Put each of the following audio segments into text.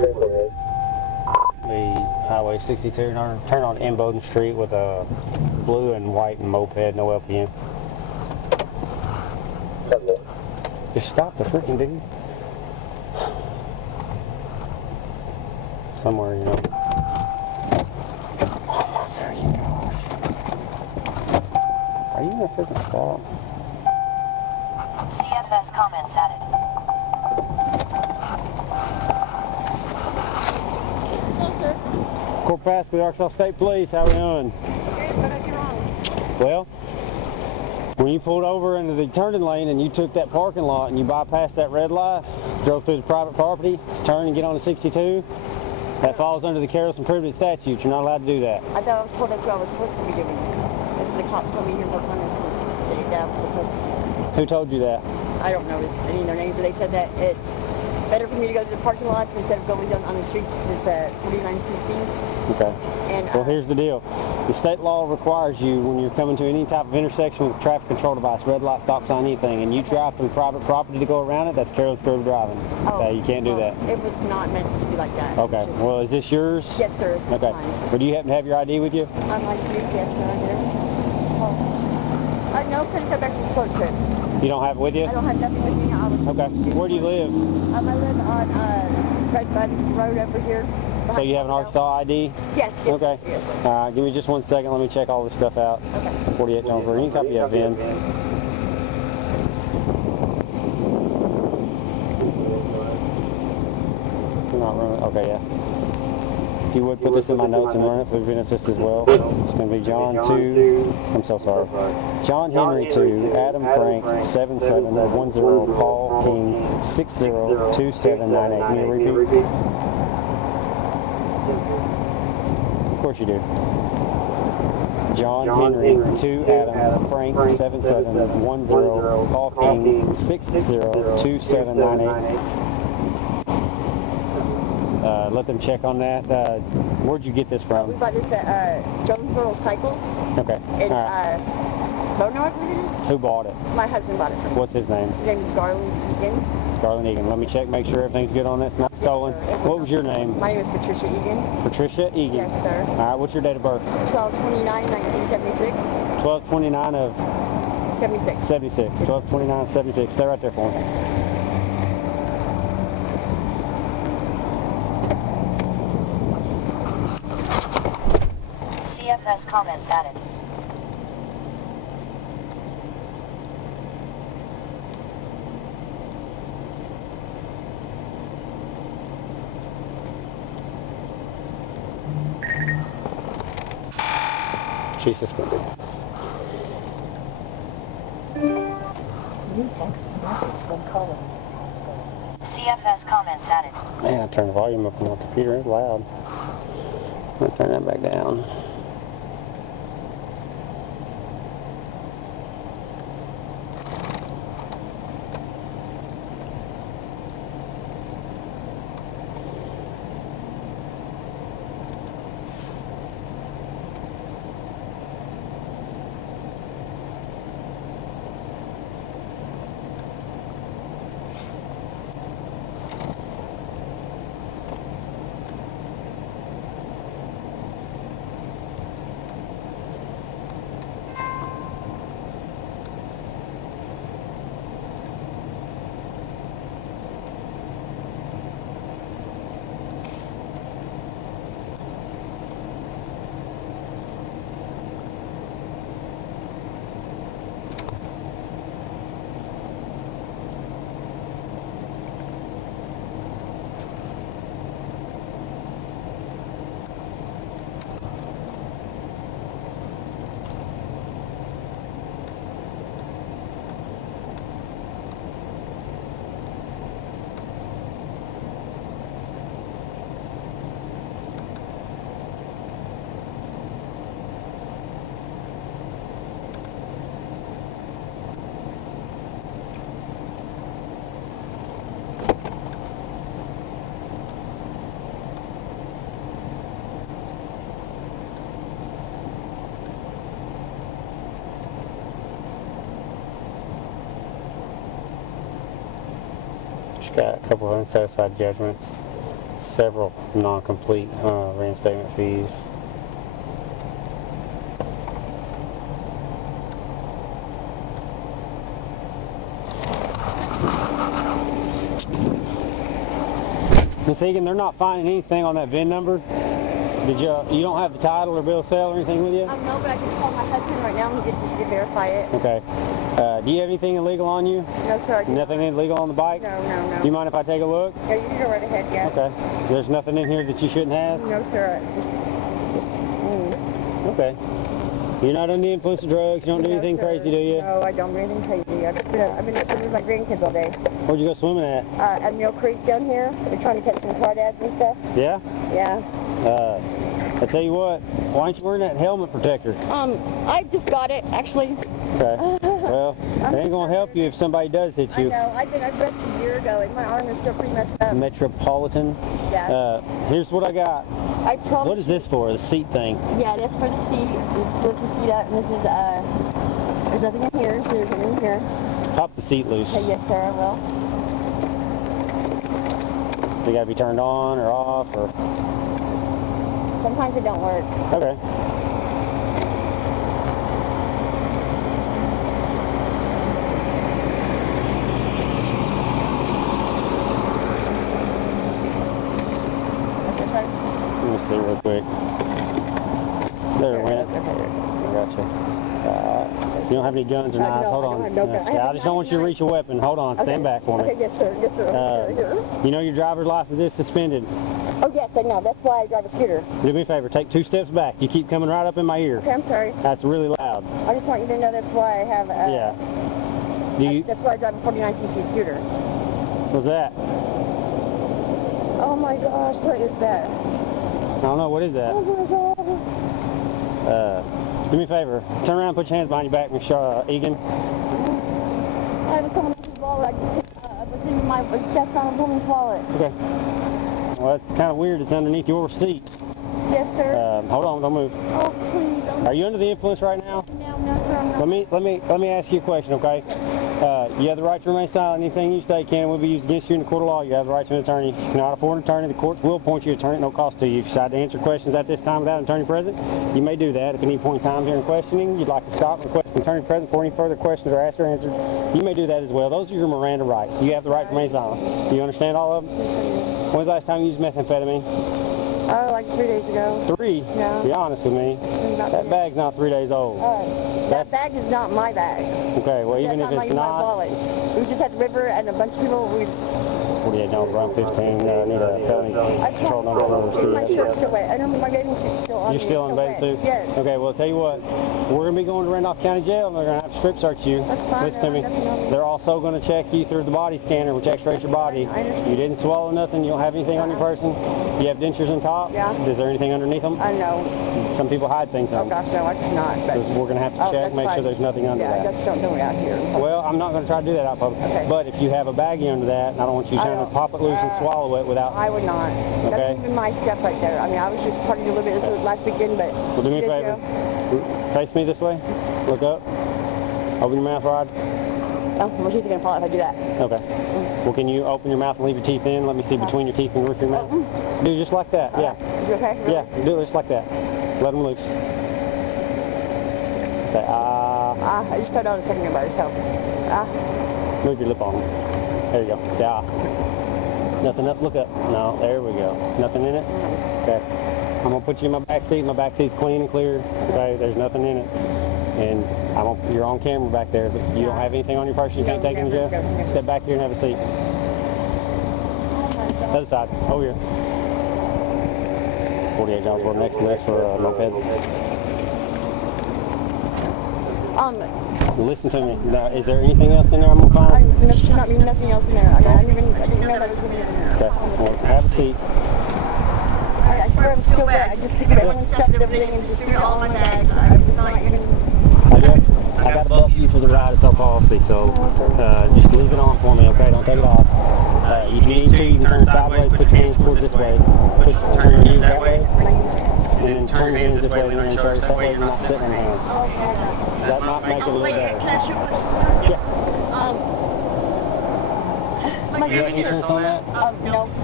The Highway 62, turn on M. Bowden Street with a blue and white moped, no LPN. Just stop the freaking dude. Somewhere, you know. Oh my freaking gosh. Are you gonna freaking stop? CFS comments added. Hello, sir. Court Paschal, Arkansas State Police, how we doing? Okay, what did I do wrong? Well, when you pulled over into the turning lane and you took that parking lot and you bypassed that red light, drove through the private property, turn and get on the 62, that falls under the careless imprudent statute. You're not allowed to do that. I thought I was told that's what I was supposed to be doing. That's what the cops told me here in Pocahontas, that I was supposed to be doing. Who told you that? I don't know their names, but they said that it's better for me to go to the parking lots instead of going down on the streets because it's 49cc. Okay. And, well, here's the deal. The state law requires you, when you're coming to any type of intersection with a traffic control device, red light, stop sign, anything, and you drive through private property to go around it, that's careless driving. Okay, you can't do that. It was not meant to be like that. Okay. Well, is this yours? Yes, sir. It's okay. mine. But do you happen to have your ID with you? I'm like you. Yes, sir. I do. Oh. No, so I just got back from the court trip. You don't have it with you? I don't have nothing with me. Okay. Where do you live? I live on Red Bud Road over here. So you have an Arkansas ID? Yes, okay. Yes, sir. All right, give me just 1 second. Let me check all this stuff out. Okay. 48 Jonesboro. You can copy that, Vin. Not running. Okay, yeah. If you would put this in my notes and run it for Vin Assist as well. It's going to be John 2. I'm so sorry. John Henry 2, Adam Frank 7710, Paul King 602798. Can you repeat? Of course you do. John Henry 2, Adam Frank 7710, Paul King 602798. Let them check on that. Where'd you get this from? We bought this at Jonesboro Cycles. Okay. In right. Bono, I believe it is. Who bought it? My husband bought it. What's his name? His name is Garland Egan. Garland Egan. Let me check, make sure everything's good on this. Not stolen. Yes, what was your name? My name is Patricia Egan. Patricia Egan. Yes, sir. All right. What's your date of birth? 12/29/1976. 12/29 of 76. 76. 12/29/76. Stay right there for me. CFS comments added. She's suspended. New text message from caller. CFS comments added. Man, I turned the volume up on my computer. It's loud. I'm going to turn that back down. Got a couple of unsatisfied judgments. several non-complete reinstatement fees. Miss Egan, they're not finding anything on that VIN number. Did you don't have the title or bill of sale or anything with you? No, but I can call my husband right now and he can verify it. Okay. Do you have anything illegal on you? No, sir. I do Nothing not. illegal on the bike? No. Do you mind if I take a look? Yeah, you can go right ahead, yeah. Okay. There's nothing in here that you shouldn't have? No, sir. Okay. You're not under the influence of drugs? You don't do anything sir. crazy, do you? No, I don't do anything crazy. I've been swimming with my grandkids all day. Where'd you go swimming at? At Mill Creek down here. They're trying to catch some crawdads and stuff. Yeah? Yeah. I tell you what, why aren't you wearing that helmet protector? I just got it, actually. Okay. Well, it ain't gonna help you if somebody does hit you. I know. I bred a year ago, and my arm is still pretty messed up. Metropolitan. Yeah. Here's what I got. I promise. What is this for? The seat thing? Yeah, that's for the seat. It tilts the seat up, and this is there's nothing in here. So there's nothing in here. Pop the seat loose. Okay, yes, sir. I will. They gotta be turned on or off or. Sometimes it don't work. Okay. Let me see real quick. There it went. I gotcha. You don't have any guns or knives? No, Hold I on. don't have no gun. I have I just don't want you to reach a weapon. Hold on. Stand back for me. Okay, yes, sir. Yes, sir. You know your driver's license is suspended. Oh, yes, I know. That's why I drive a scooter. Do me a favor. Take 2 steps back. You keep coming right up in my ear. Okay, I'm sorry. That's really loud. I just want you to know that's why I have. Yeah. That's why I drive a 49cc scooter. What's that? Oh my gosh, what is that? I don't know. What is that? Oh my god. Do me a favor. Turn around and put your hands behind your back, Miss Egan. I have someone else's wallet. I just picked what's in my. That's not a woman's wallet. Okay. Well, that's kind of weird. It's underneath your seat. Yes, sir. Hold on. Don't move. Oh, please. Are you under the influence right now? No, sir, I'm not. Let me ask you a question, okay? You have the right to remain silent. Anything you say can and will be used against you in the court of law. You have the right to an attorney. If you cannot afford an attorney, the courts will appoint you an attorney at no cost to you. If you decide to answer questions at this time without an attorney present, you may do that. If at any point in time during questioning you'd like to stop and request an attorney present for any further questions are asked or answered, you may do that as well. Those are your Miranda rights. You have the right to remain silent. Do you understand all of them? Yes, I do. When was the last time you used methamphetamine? Like 3 days ago. 3? Yeah. Be honest with me. It's been about That 3 bag's not 3 days old. That bag is not my bag. Okay, well, even That's if not it's my not, wallet. We just at the river and a bunch of people, we just... 48 Jones, around 15, need a felony control number for My CS. shirt's still wet. I know my bathing suit's still on. You're still in bathing suit? Yes. Okay, well, tell you what, we're going to be going to Randolph County Jail, and they're going to have to strip search you. That's fine. Listen to me. Nothing on me. They're also going to check you through the body scanner, which x-rays your body. I understand. You didn't swallow nothing, you don't have anything on your person. You have dentures on top? Yeah. Is there anything underneath them? I know. Some people hide things Oh on them. gosh, no, I could not. But We're going to have to check, that's make sure fine. there's nothing under yeah, that. I just don't do it out here. Well, I'm not going to try to do that out public. Okay. But if you have a baggie under that, and I don't want you I trying to don't- pop it loose and swallow it without... I would not. Okay. That's even my stuff right there. I mean, I was just partying a little bit this last weekend, but... Well, do me a 2 days favor. ago- Face me this way. Look up. Open your mouth wide. Oh, my teeth are going to fall if I do that. Okay. Well, can you open your mouth and leave your teeth in? Let me see between your teeth and the roof of your mouth. Do just like that. Yeah. Is it okay? Really? Yeah. Do it just like that. Let them loose. Say ah. I just got out a second ago by yourself. Move your lip on them. There you go. Say ah. Nothing up. Look up. No. There we go. Nothing in it. Okay. I'm gonna put you in my back seat. My back seat's clean and clear. Okay. There's nothing in it. And you're on camera back there, but you don't have anything on your person. You can't take it in jail. Step back here and have a seat. Other side. Over here. 48 Jones Road next to this for a moped. Listen to me. Now, is there anything else in there I'm gonna find? There should not be nothing else in there. I didn't know that was in there. Okay. Well, have a seat. I swear I'm still wet. I just picked up everyone's stuff and everything and just threw it all in my bags. I was not even... I got to bump you for the ride. It's our policy, so just leave it on for me, okay? Don't take it off. If you need to, you can turn sideways, put your hands towards this way. Turn your hands that way, and then turn your hands this way when you're in church. That way you're not sitting on hands. That might make it a little better. Can I ask you a question? Yeah. My You have insurance on that? no,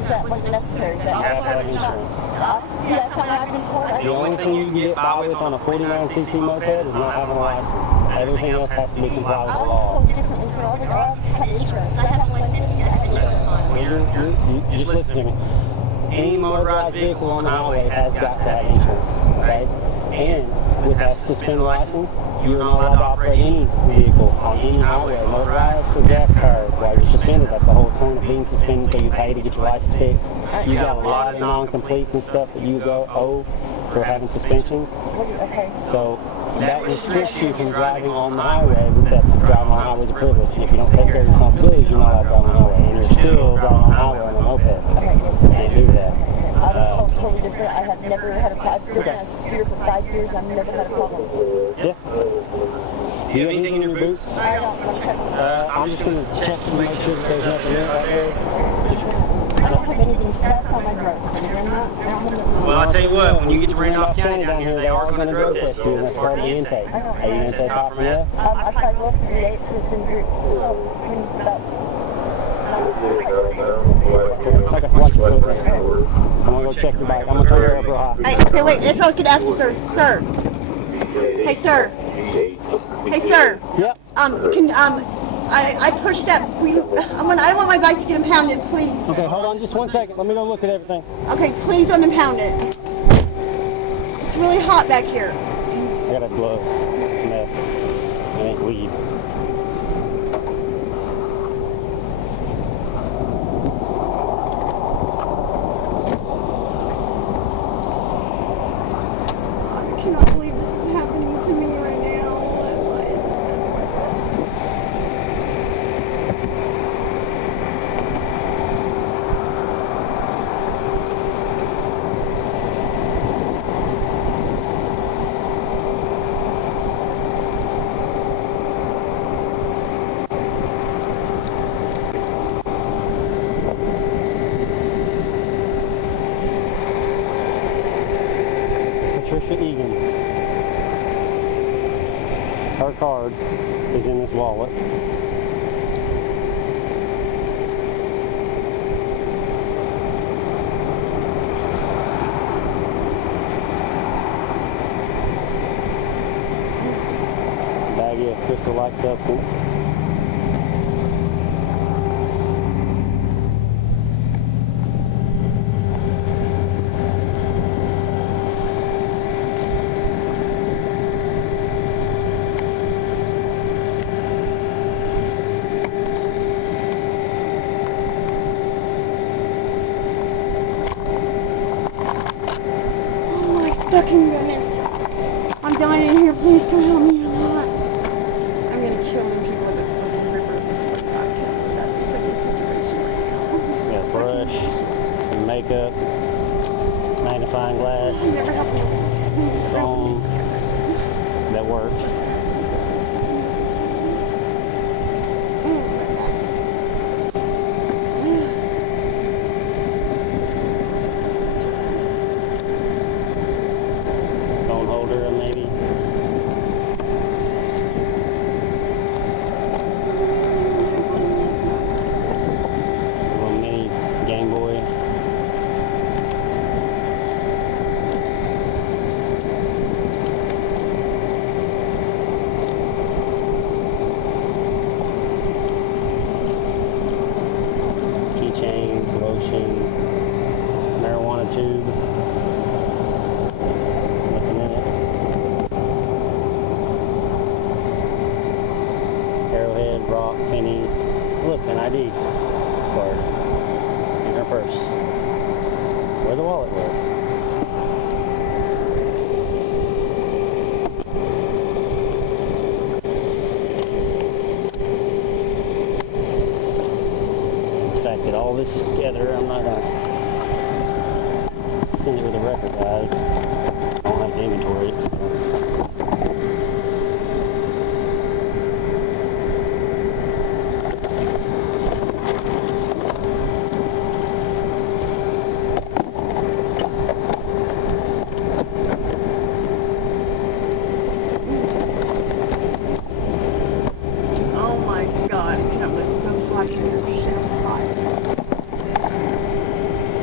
wasn't necessary. But You have to have it's not. insurance. Yeah, that's why I've been told. The only thing you can get by with on a 49cc moped is not having a license. Everything else has to be compliant with I the was law. told differently, so I had insurance. I had 150, I had insurance on it. You just listen to me. Any motorized vehicle on the highway has got to have insurance, right? And with that suspended license, you are not allowed to operate any vehicle on any highway, motorized or gas powered, while you're suspended. That's the whole point of being suspended, so you pay to get your license fixed. You got a lot of non-completes and stuff that you owe for having suspensions. Okay. So that restricts you from driving on the highway. That's driving on the highway is a privilege. And if you don't take care of responsibilities, you're not allowed to drive on the highway. And you're still driving on the highway on a moped. Okay, yes, You can't do that. I was told totally different. I have never had a problem. I've been on a scooter for 5 years. I've never had a problem. Yeah. Do you have anything in your boots? I don't. I'm checking. I'm just going to check to make sure that there's nothing in it right there. I don't have anything. That's on my drugs. I mean, I'm not. I don't have nothing. Well, I'll tell you what, when you get to Randolph County down here, they are going to drug test you, and that's part of the intake. I know. Are you going to test hot for meth? I've tried well for 3 days. It's been great. So, when about. Okay, watch it. I'm going to go check your bike. I'm going to turn it up real high. Hey, wait. That's what I was going to ask you, sir. Sir. Hey, sir. Hey, sir. Yep. I pushed that. I don't want my bike to get impounded, please. Okay, hold on just 1 second. Let me go look at everything. Okay, please don't impound it. It's really hot back here. I got a glove. Meth. It ain't weed. I cannot believe this is happening to me right now. Why is it Patricia Egan. Her card is in this wallet. Baggie of crystal-like substance. fucking goodness. I'm dying in here. Please come help me. I'm not. I'm gonna kill them people with the fucking rippers. I can't believe this in this situation right now. This is Got a brush, some makeup, magnifying glass, fucking- never helped me. foam that works. Phone holder, maybe. Little mini Game Boy. Keychains, lotion, marijuana tube. Nothing in it. Arrowhead, rock, pennies. Look, an ID card in her purse. Where the wallet was. The fact that all this is together, I'm not gonna send it with a record, guys. I don't have to inventory it. Oh my god, I cannot live so hot here. Shit, I'm hot.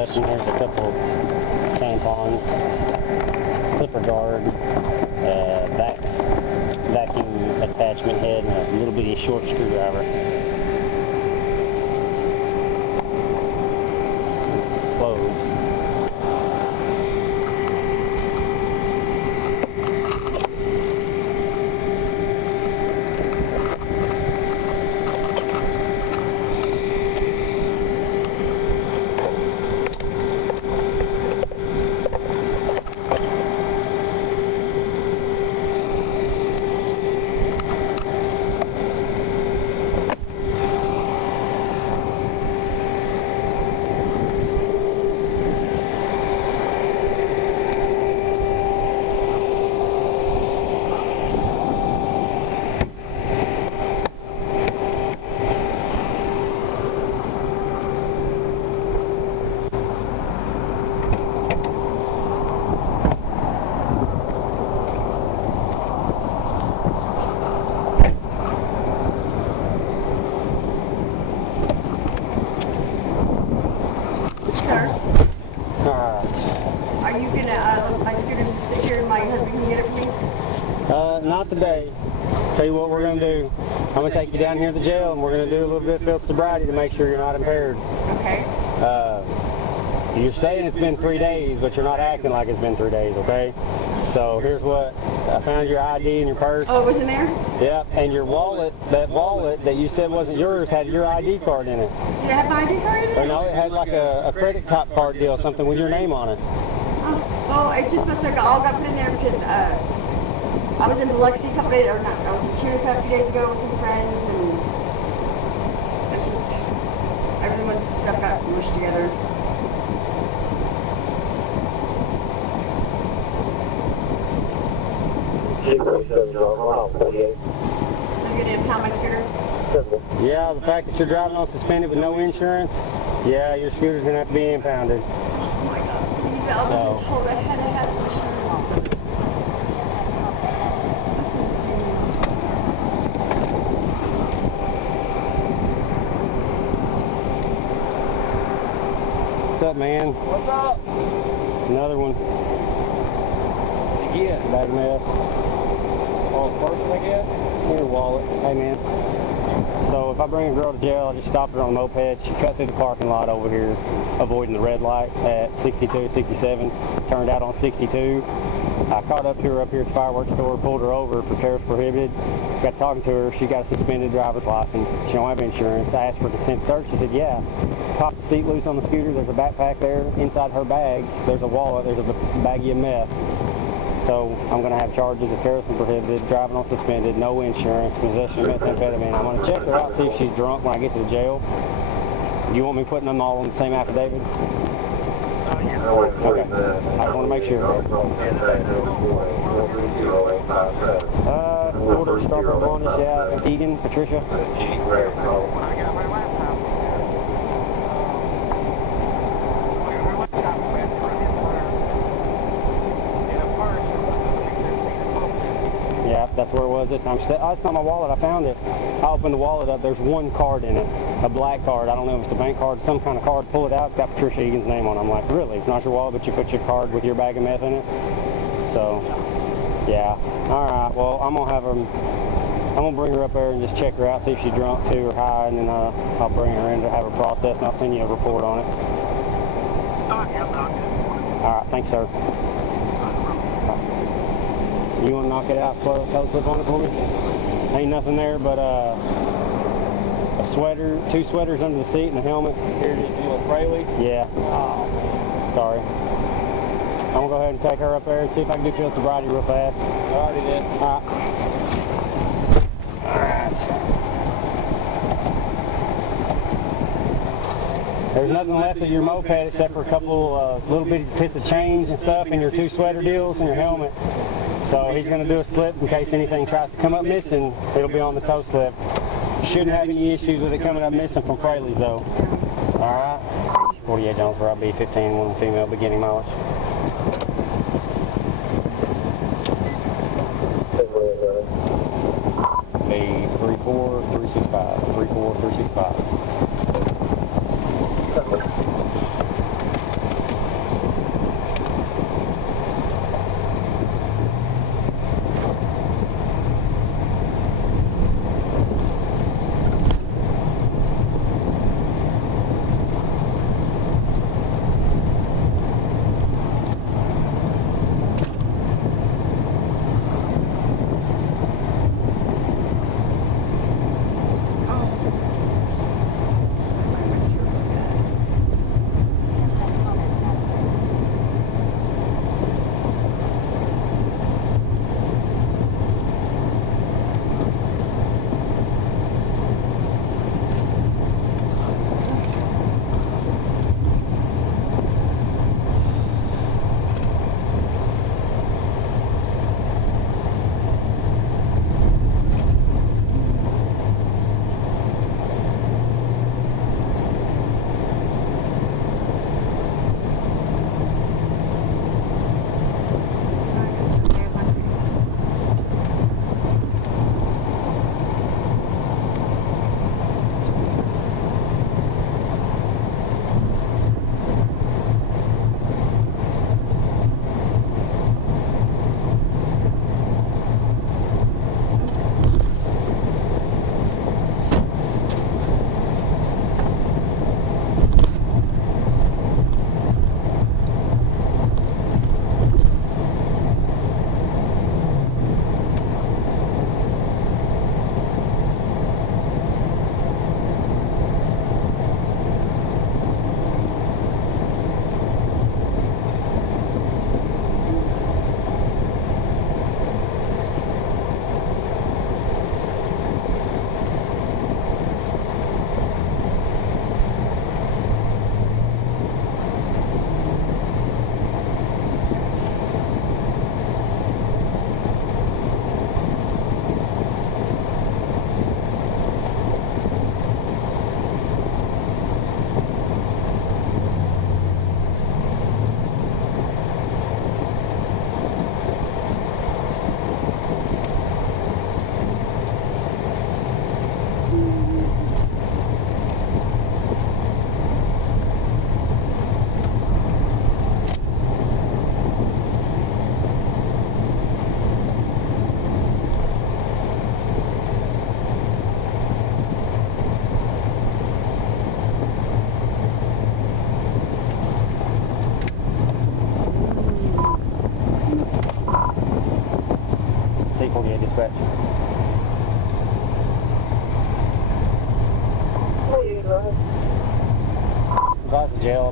possession. There's a couple tampons, clipper guard, vacuum attachment head, and a little bitty short screwdriver. Clothes. Not today. Tell you what we're going to do. I'm going to take you down here to the jail and we're going to do a little bit of field sobriety to make sure you're not impaired. Okay. You're saying it's been 3 days, but you're not acting like it's been 3 days, okay? So here's what. I found your ID in your purse. Oh, it was in there? Yep, and your wallet, that wallet that you said wasn't yours had your ID card in it. Did it have my ID card in it? Or no, it had like a credit top card deal, something with your name on it. Oh, well, it just must have all got put in there because I was in Biloxi a couple days, or not, I was in Tunica a few days ago with some friends, and it's just, everyone's stuff got mushed together. So you're gonna impound my scooter? Yeah, the fact that you're driving on suspended with no insurance, yeah, your scooter's gonna have to be impounded. Oh my God, I wasn't told I had to have insurance losses. What's up, man? What's up? Another one. What'd you get? Bag of meth. Oh, person, I guess? Your wallet. Hey, man. So if I bring a girl to jail, I just stopped her on a moped. She cut through the parking lot over here, avoiding the red light at 62, 67. Turned out on 62. I caught up to her up here at the fireworks store, pulled her over for tariffs prohibited. Got talking to her. She got a suspended driver's license. She don't have insurance. I asked for consent search. She said, yeah. Popped the seat loose on the scooter. There's a backpack there. Inside her bag, there's a wallet. There's a baggie of meth. So I'm going to have charges of tariffs prohibited, driving on suspended, no insurance, possession of methamphetamine. I'm going to check her out, see if she's drunk when I get to the jail. Do you want me putting them all on the same affidavit? Okay. I just want to make sure. Sort of strawberry blondish, yeah. Egan, Patricia. Yeah, that's where it was this time. She said, oh, it's not my wallet. I found it. I opened the wallet up. There's one card in it, a black card. I don't know if it's a bank card, some kind of card. Pull it out. It's got Patricia Egan's name on it. I'm like, really? It's not your wallet, but you put your card with your bag of meth in it? So, yeah. All right. Well, I'm gonna bring her up there and just check her out, see if she's drunk too or high, and then I'll bring her in to have her processed, and I'll send you a report on it. All right. Thanks, sir. You want to knock it out, slow clip on it for me? Ain't nothing there but a sweater, 2 sweaters under the seat and a helmet. Here it is, you little Fraley? Yeah. Oh. Sorry. I'm going to go ahead and take her up there and see if I can do field sobriety real fast. Alrighty then. Alright. There's nothing left of your moped except for a couple little bitty bits of change and stuff and your 2 sweater deals and your helmet. So he's going to do a slip in case anything tries to come up missing. It'll be on the tow slip. Shouldn't have any issues with it coming up missing from Fraley's though. Alright. 48 Jonesboro, B15, one female, beginning mileage. B34365. 34365.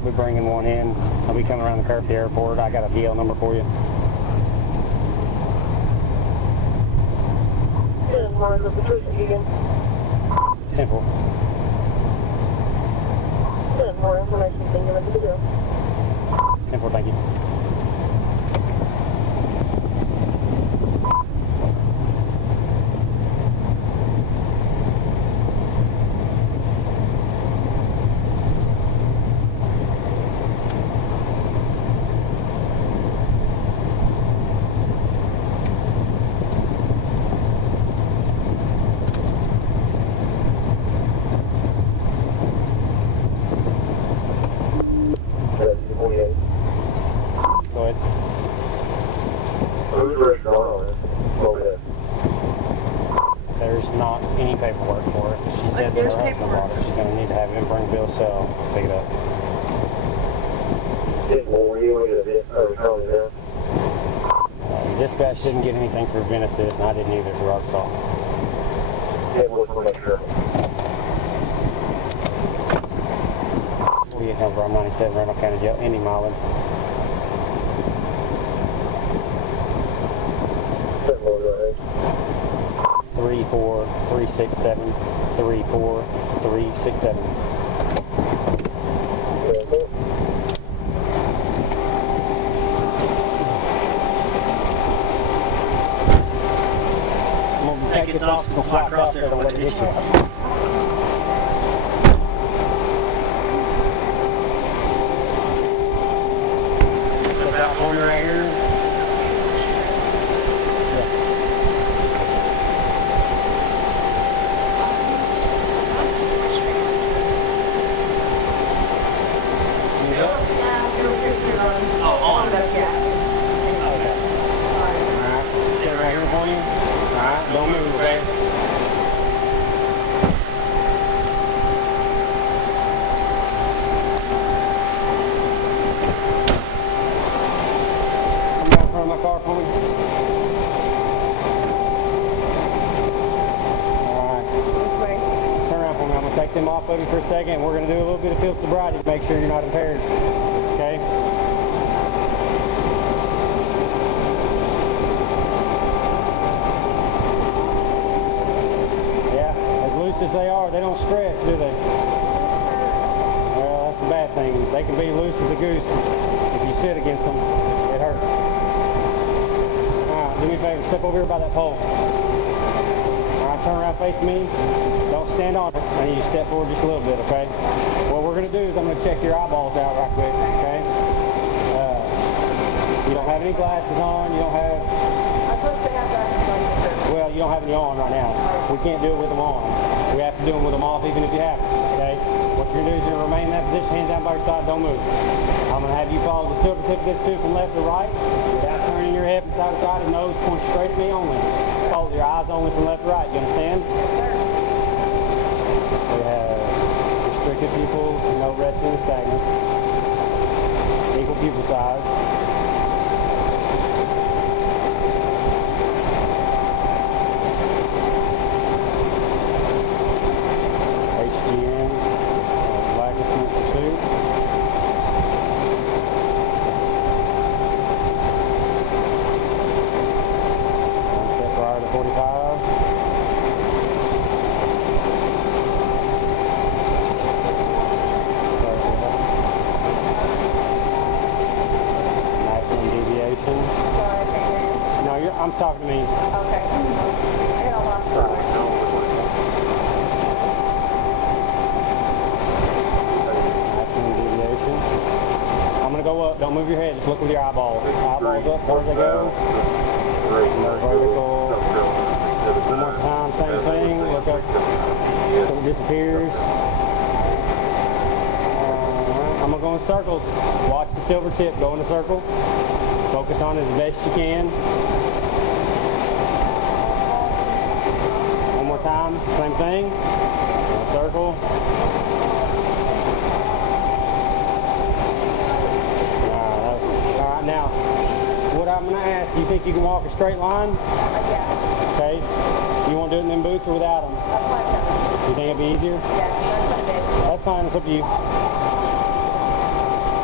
be bringing one in. I'll be coming around the curve at the airport. I got a DL number for you. Temple. More information being given to the girl. Temple, thank you. Go ahead. There's not any paperwork for it. She said that There's her husband paperwork. bought it. She's going to need to have it in Springfield, so pick it up. Dispatch didn't get anything for Genesis, and I didn't either for Arkansas. We have Route 97 Randolph County Jail, ending mileage. 34367 34367. I'm gonna take this off to fly across there to let it hit you. About corner right here. Don't move, okay? Come down in front of my car for me. Alright. Turn around for me. I'm going to take them off of you for a second. We're going to do a little bit of field sobriety to make sure you're not impaired. Okay? As they are, they don't stretch, do they? Well, that's the bad thing. They can be loose as a goose. If you sit against them, it hurts. Alright, do me a favor, step over here by that pole. Alright, turn around, face me. Don't stand on it. I need you to step forward just a little bit, okay? What we're going to do is I'm going to check your eyeballs out right quick, okay? You don't have any glasses on, you don't have... I'm supposed to have glasses on, yes, sir. Well, you don't have any on right now. We can't do it with them on. We have to do them with them off even if you have them, okay? What you're going to do is you're going to remain in that position, hands down by your side, don't move. I'm going to have you follow the silver tip of this tube from left to right without turning your head from side to side and nose points straight at me only. Follow your eyes only from left to right. You understand? Yes, sir. We have restricted pupils, no resting nystagmus, equal pupil size. HGM, blackness in pursuit. Onset prior to 45. Maximum deviation. Sorry, okay, man. No, I'm talking to me. Okay. I got all lost somewhere. Maximum deviation. I'm going to go up. Don't move your head. Just look with your eyeballs. Eyeballs up, far as they go. No vertical. One more time, same thing. Look up so it disappears. I'm going to go in circles. Watch the silver tip. Go in a circle. Focus on it as best you can. One more time, same thing. In a circle. Alright, now, what I'm going to ask, do you think you can walk a straight line? Yeah. Okay. You want to do it in them boots or without them? I like that. You think it'd be easier? Yeah, that's what it is. That's fine, it's up to you.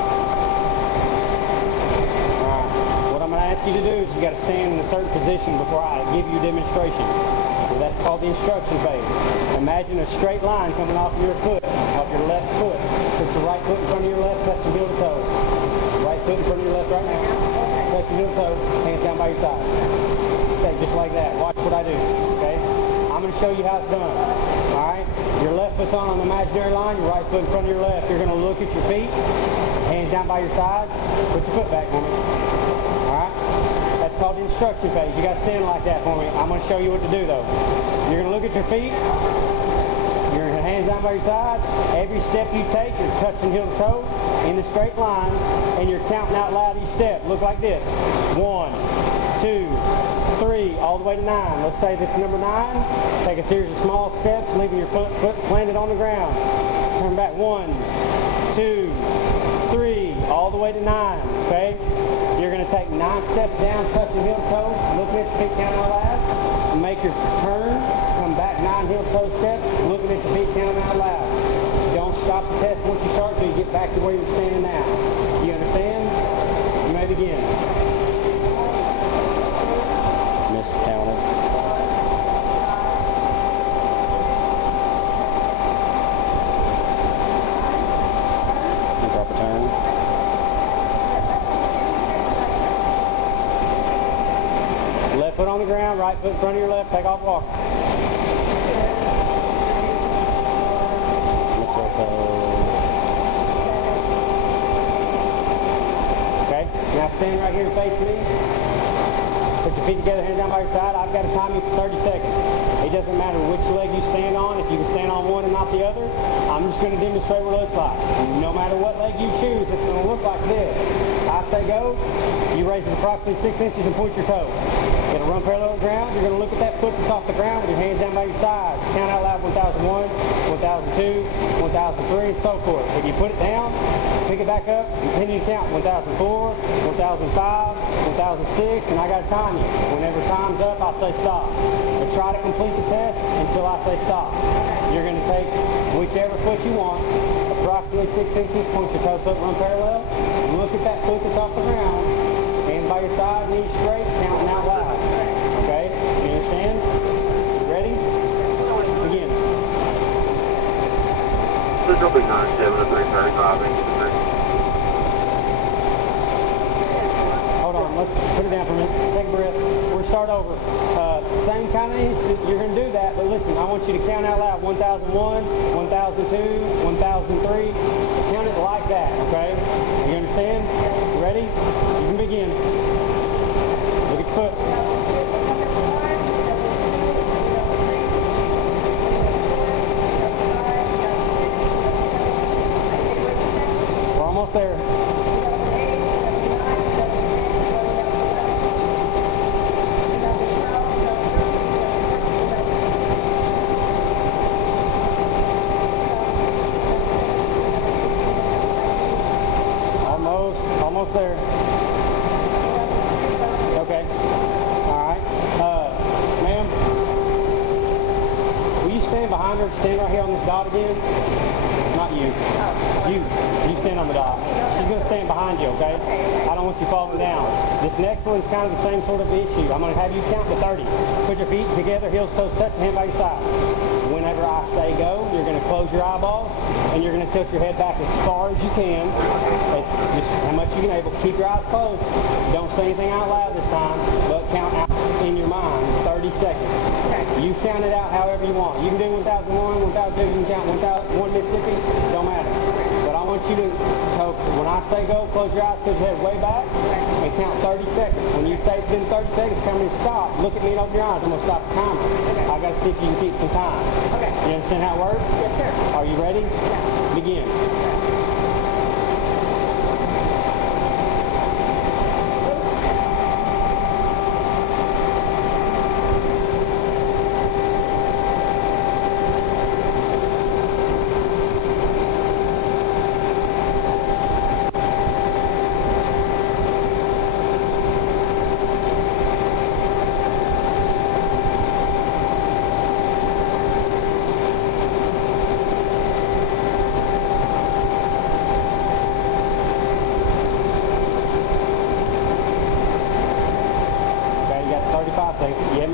you to do is you got to stand in a certain position before I give you a demonstration. So that's called the instruction phase. Imagine a straight line coming off your foot, off your left foot. Put your right foot in front of your left, touch your heel to toe. Right foot in front of your left right now. Touch your heel to toe, hands down by your side. Stay just like that. Watch what I do, okay? I'm going to show you how it's done. All right? Your left foot's on the imaginary line, your right foot in front of your left. You're going to look at your feet, hands down by your side. Put your foot back for me. All right? That's called the instruction phase. You got to stand like that for me. I'm going to show you what to do, though. You're going to look at your feet. You're going to hands down by your side. Every step you take, you're touching heel to toe in the straight line, and you're counting out loud each step. Look like this. 1, 2, 3, all the way to 9. Let's say this is number 9. Take a series of small steps, leaving your foot planted on the ground. Turn back 1, 2, 3, all the way to 9. Okay? You're going to take 9 steps down, touching heel to toe, looking at your feet, counting out loud. Make your turn, come back 9 heel to toe steps, looking at your feet, counting out loud. Don't stop the test once you start till you get back to where you're standing now. You understand? You may begin. Miscounted. Proper turn. Left foot on the ground, right foot in front of your left, take off walking. Okay, now stand right here and face me. Put your feet together, hands down by your side. I've got to time you for 30 seconds. It doesn't matter which leg you stand on. If you can stand on one and not the other, I'm just going to demonstrate what it looks like. No matter what leg you choose, it's going to look like this. I say go, you raise it approximately 6 inches and point your toe. It'll run parallel to the ground. You're going to look at that foot that's off the ground with your hands down by your side. Count out loud 1001, 1002, 1003, and so forth. If you put it down, pick it back up, continue to count 1004, 1005, 1006, and I got to time you. Whenever time's up, I'll say stop. But try to complete the test until I say stop. You're going to take whichever foot you want, approximately 6 inches, point your toe foot, run parallel, and look at that foot that's off the ground. Hands by your side, knees straight, counting out loud. Okay? You understand? You ready? Begin. This will be 97335 inches. Hold on, let's put it down for a minute. Take a breath. We'll start over. Same kind of instant, you're going to do that, but listen, I want you to count out loud 1001, 1002, 1003. Count it like that, okay? You understand? You ready? You can begin. Look at your foot. We're almost there. Almost there. Okay. All right. Ma'am, will you stand behind her? Stand right here on this dot again. Not you. You stand on the dot. She's going to stand behind you, okay? I don't want you falling down. This next one's kind of the same sort of issue. I'm going to have you count to 30. Put your feet together, heels, toes touching, hand by your side. Whenever I say go, you're going to close your eyeballs and you're going to tilt your head back as far as you can, just how much you can able. Keep your eyes closed. Don't say anything out loud this time, but count out in your mind 30 seconds. You count it out however you want. You can do 1001, 1002, you can count 1 Mississippi, don't matter. But I want you to, when I say go, close your eyes, put your head way back, and count 30 seconds. When you say it's been 30 seconds, tell me to stop. Look at me and open your eyes. I'm going to stop the timer. I got to see if you can keep some time. Okay. You understand how it works? Yes, sir. Are you ready? Yeah. Begin.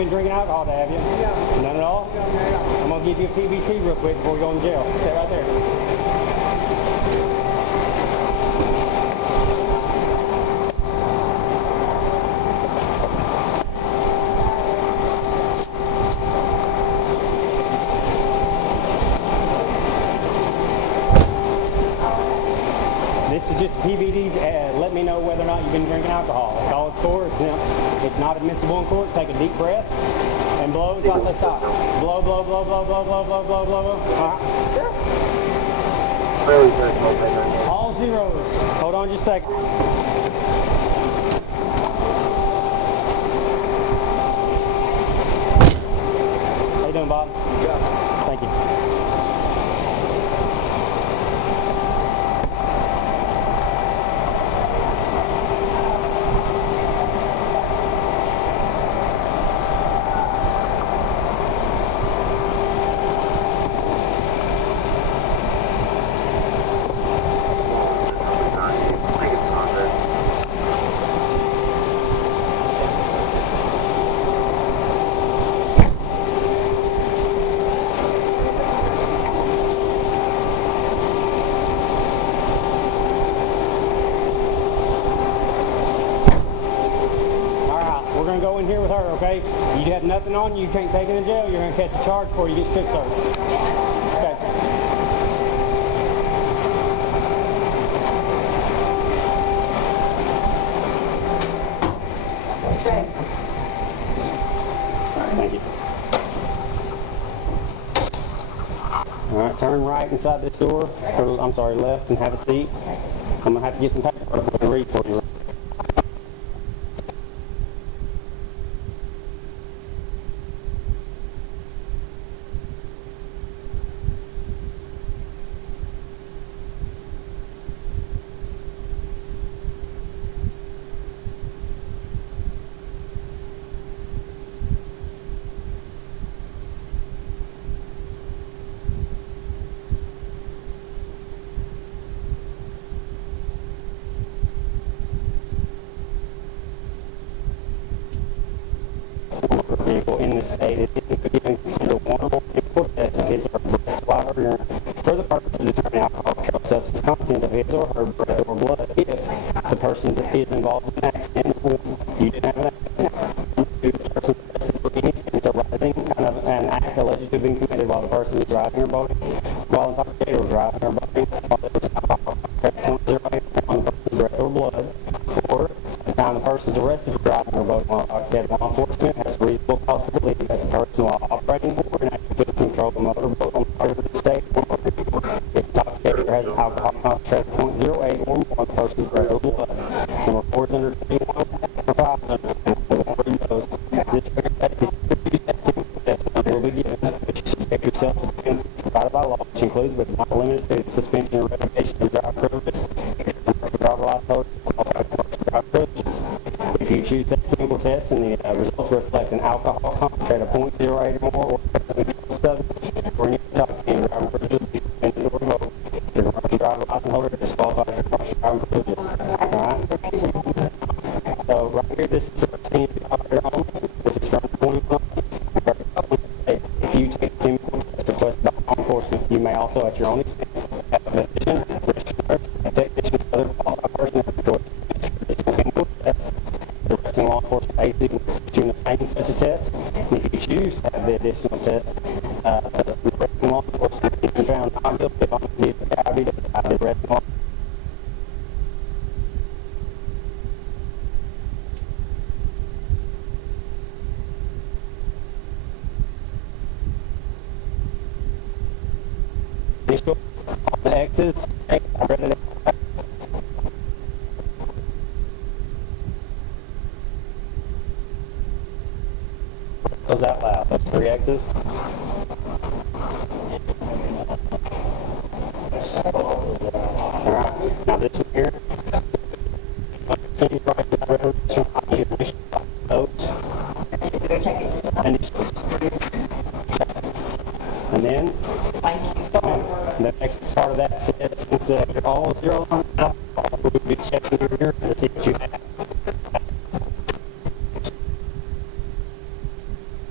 been drinking alcohol, have you? No. None at all? No, not at all. I'm going to give you a PBT real quick before we go in jail. Stay right there. This is just a PBD. Let me know whether or not you've been drinking alcohol. That's all it's for. It's not admissible in court. Take a deep breath and blow until I say stop. Blow, blow, blow, blow, blow, blow, blow, blow, blow, blow. All right. All zeros. Hold on just a second. How you doing, Bob? Yeah. Thank you. We're going to go in here with her, okay? You have nothing on you, you can't take it in jail. You're going to catch a charge before you get strip searched. Okay. Thank you. All right, turn right inside this door, or I'm sorry, left, and have a seat. I'm going to have to get some paperwork to read for you. Vehicle in this state is even considered one or more chemical tests of his or her breath, saliva, or urine for the purpose of determining alcohol or substance content of his or her breath or blood if the person is involved in an accident. You didn't have an accident. The person arrested for any offense arising out of an act alleged to have been committed while the person was driving or boating, while intoxicated or driving or boating, while there was alcohol on the person's breath or blood, or the time the person is arrested for driving or boating while intoxicated. Law enforcement has reasonable cause to believe that the person while operating or enacting to control the motor boat on part of the state or if intoxicated or has an alcohol concentrated 0.08 or more on the person's breath or blood. Number 4 is under 21, number 5 is under 21. We won't read those. This will be given, but you subject yourself to the penalties provided by law, which includes but is not limited to the suspension or revocation of driver privileges, commercial driver license, qualified commercial driver privileges. If you choose to take chemical tests and the results reflect an alcohol concentrate of 0.08 or more, or substance or any intoxicant, driver privileges will be suspended or revoked. Your commercial driver license holder disqualifies your commercial driver privileges. Alright? So right here, this is for CNP operator only. This is from 21. If you take a chemical test requested by law enforcement, you may also, at your own expense, have a physician, registered nurse, a technician, or other qualified person have the choice to administer additional chemical tests. The arresting law enforcement agency will assist you in obtaining such a test. And if you choose to have the additional test, the arresting law enforcement has been found not guilty on the gravity of the arresting law. On the X's, I read it. Those out loud. Those 3 X's. Alright, now this one here. And then the next part of that says, since you're all zero on alcohol, we'll be checking your urine to see what you have.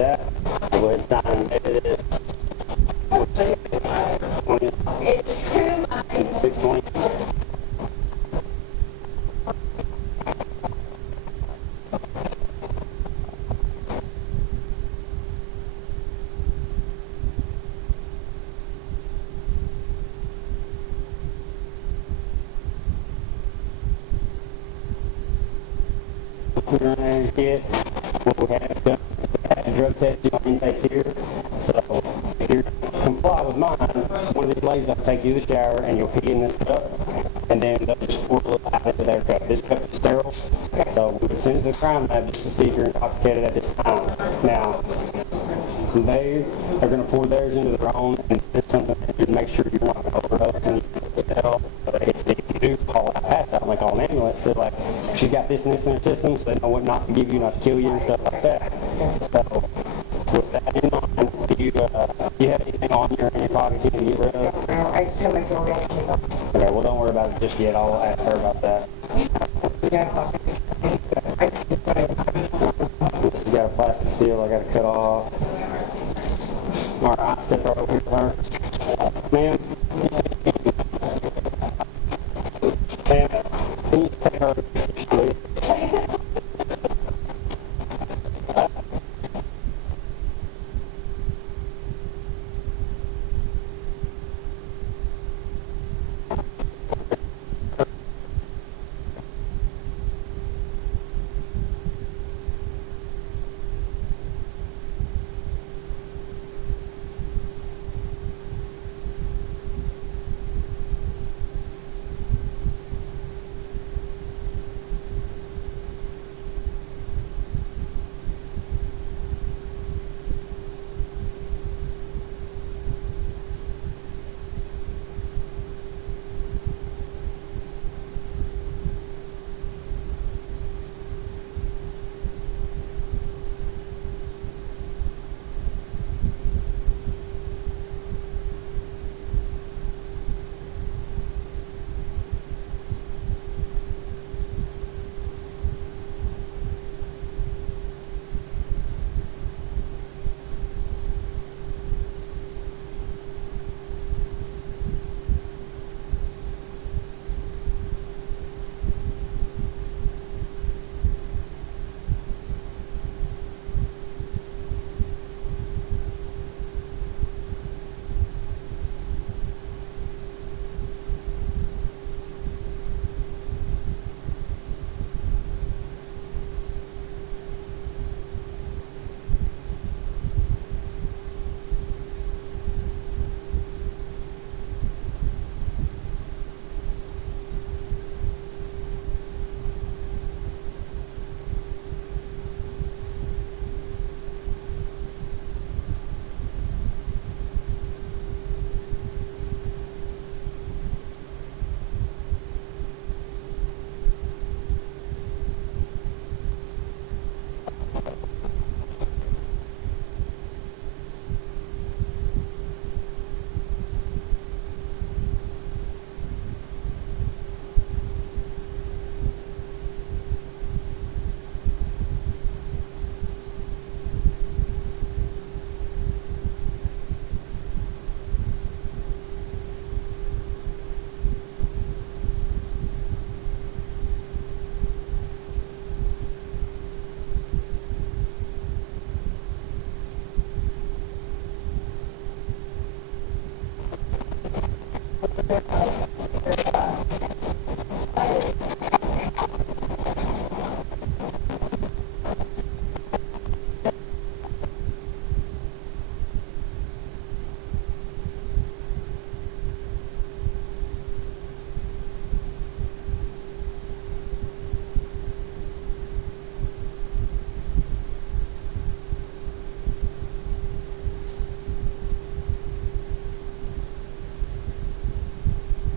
that. We'll go ahead and sign this. 620. Kid, what we have done, drug test you on intake here. So if you comply with mine, one of these ladies will take you to the shower and you'll pee in this cup, and then they'll just pour a little out into their cup. This cup is sterile, so we would send it to the crime lab just to see if you're intoxicated at this time. Now, they are going to pour theirs into their own, and it's something to make sure you're not going to overdose when you tell. But if you do call out pass out, like call an ambulance, they're like, she's got this and this in her system, so they know what not to give you, not to kill you, and stuff like that. So, with that in mind, do you have anything on you or in your pockets you need to get rid of? No, I just have my jewelry. Okay, well, don't worry about it just yet. I'll ask her about that. This has got a plastic seal I got to cut off. All right, I'll step right over here to her. Ma'am, can you take her, please?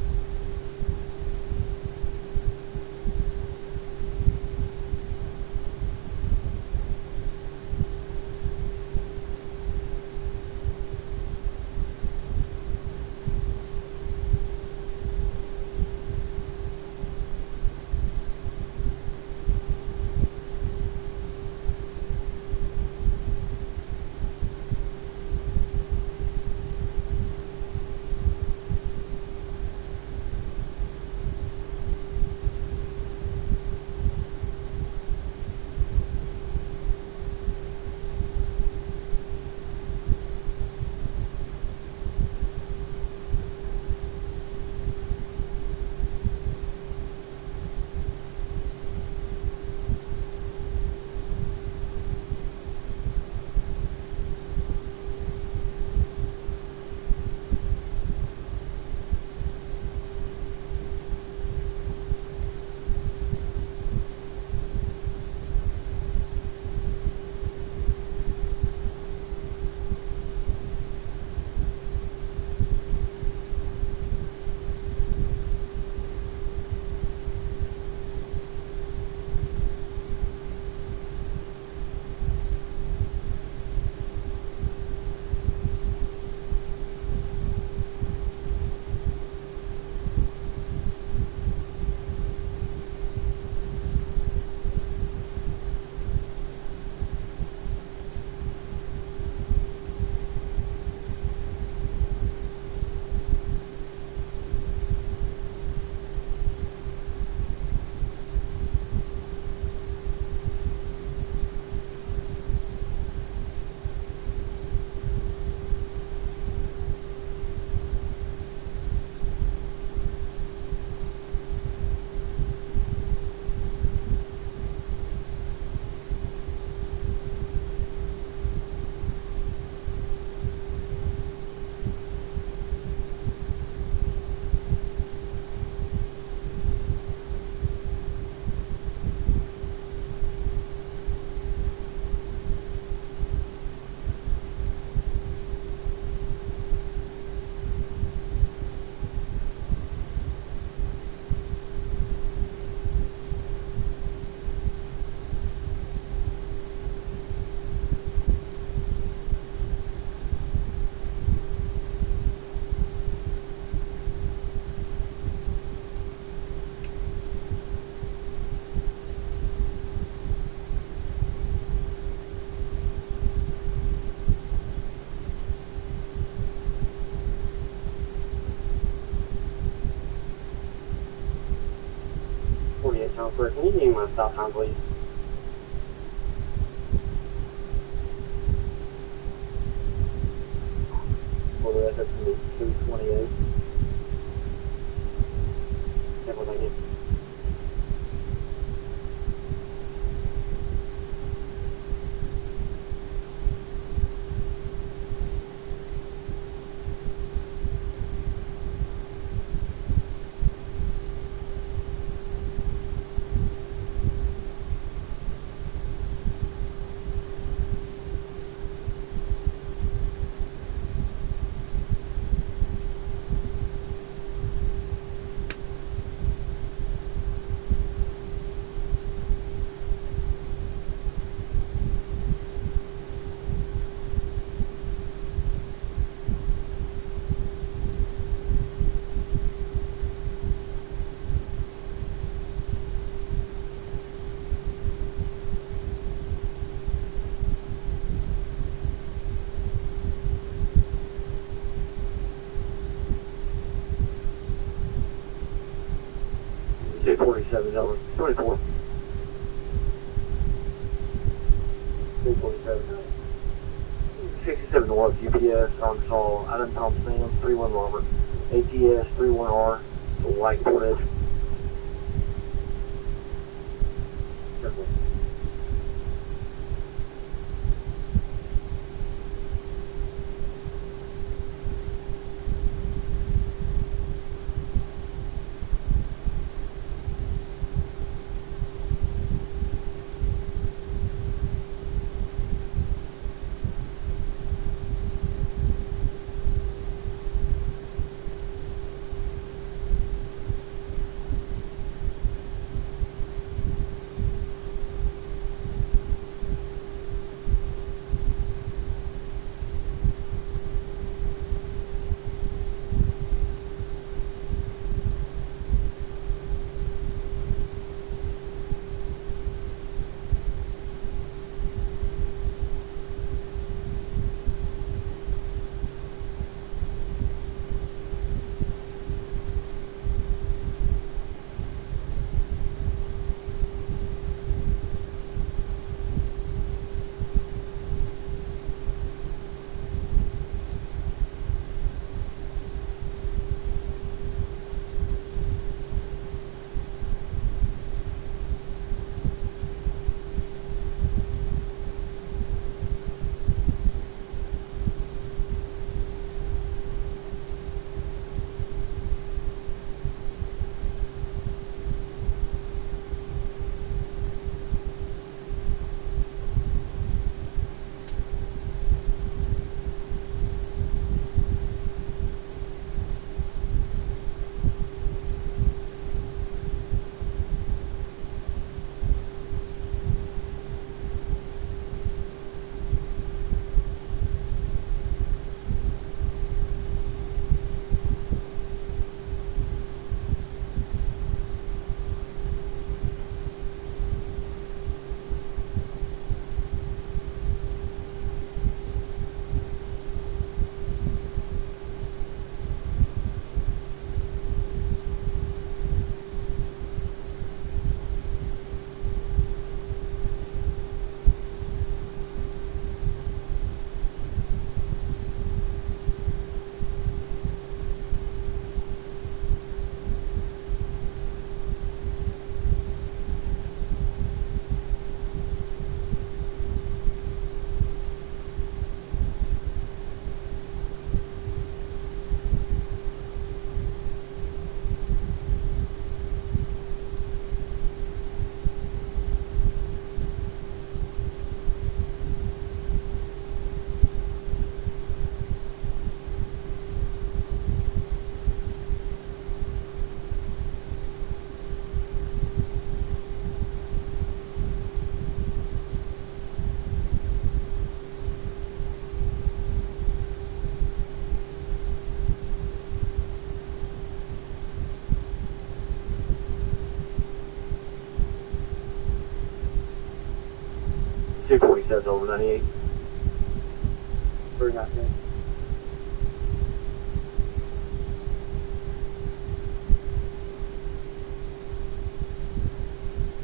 Can you give me my stop time, please? For the rest of the 228. Everything. 247 over 24. 247. 67 North UPS Arkansas, Adam Tom Sam, 31 Robert, ATS 31R, the white port edge. Careful. Says over 98. Very nice, man.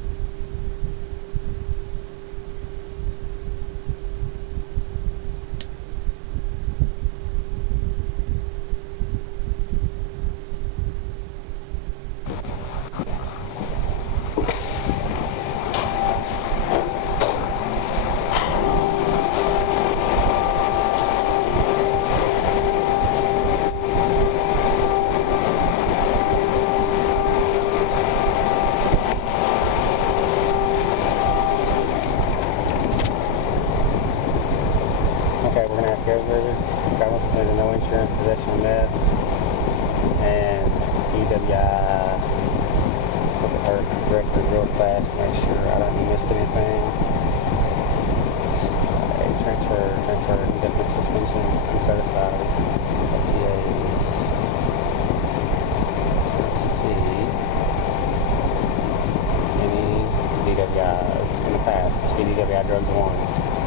goes, baby. Got listening to no insurance, possession of meth, and EWI. Let's look at her record real fast, make sure I don't miss anything. Transfer, indefinite suspension, unsatisfied. FTAs. Let's see. Any DWIs in the past. DWI drugs 1.